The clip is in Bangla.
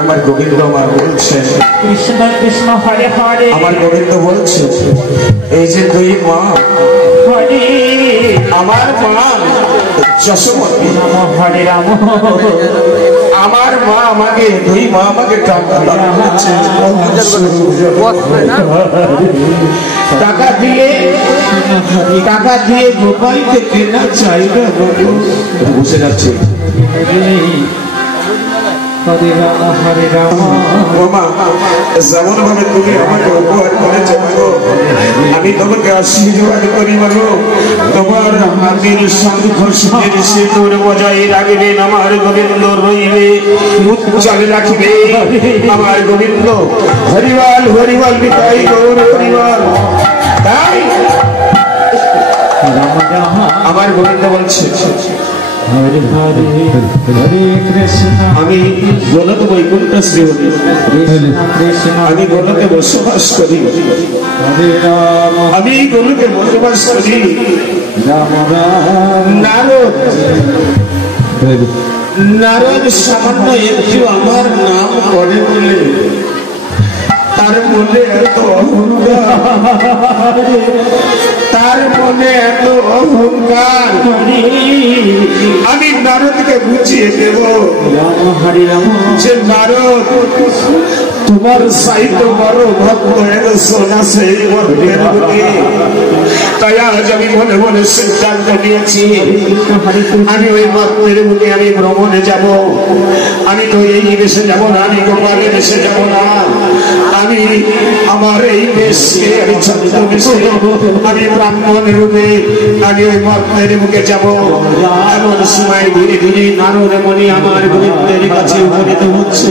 আমার গোবিন্দ আমার বলছে কৃষ্ণ কৃষ্ণ হরে হরে আমার গোবিন্দ বলছে এই যে দুই মা হরে আমার মা যশোমতী হরে রাম আমার মা আমাকে দুই মা আমাকে টাকা দিয়ে গোপালকে কেনা চাই না বুঝে যাচ্ছে হরে রাম হরে রাম যেমন ভাবে তুমি আমাকে উপহার করেছো আমি তোমাকে আশীর্বাদ করি মাগো তোমার হাতের শঙ্খ সুরের সিঁদুর বজায় রাখবেন আমার গোবিন্দ রইবে উজ্জ্বল রাখবে আমার গোবিন্দ হরিবল হরিবল বিতাই গৌর হরিবল তাই আমার গোবিন্দ বলছে হরে হরে হরে কৃষ্ণ আমি গোলক বৈকুণ্ঠ শ্রী কৃষ্ণ আমি গোলকে বসবাস করি হরে রাম আমি গোলকে বসবাস করি রাম রাম নারদ নারদ সামান্য একটু আমার নাম করে বলে তার মনে এত অহংকার তার মনে এত অহংকার আমি নারদকে বুঝিয়ে দেব রাম হরে রাম যে নারদ তোমার সাহিত্য বড় ভক্ত সোনা সেই ভক্তের বুকে তাই আজ আমি মনে মনে সিদ্ধান্ত নিয়েছি আমি ওই ভক্তের বুকে আমি ভ্রমণে যাব আমি তো এই দেশে যাব না আমি গোপালের দেশে যাব না আমি আমার এই দেশকে আমি ছদ্মবেশে আমি ব্রাহ্মণ রূপে আমি ওই ভক্তের বুকে যাব এমন সময় ধীরে ধীরে নারদ মণি আমার গোবিন্দের কাছে উপনীত হচ্ছে।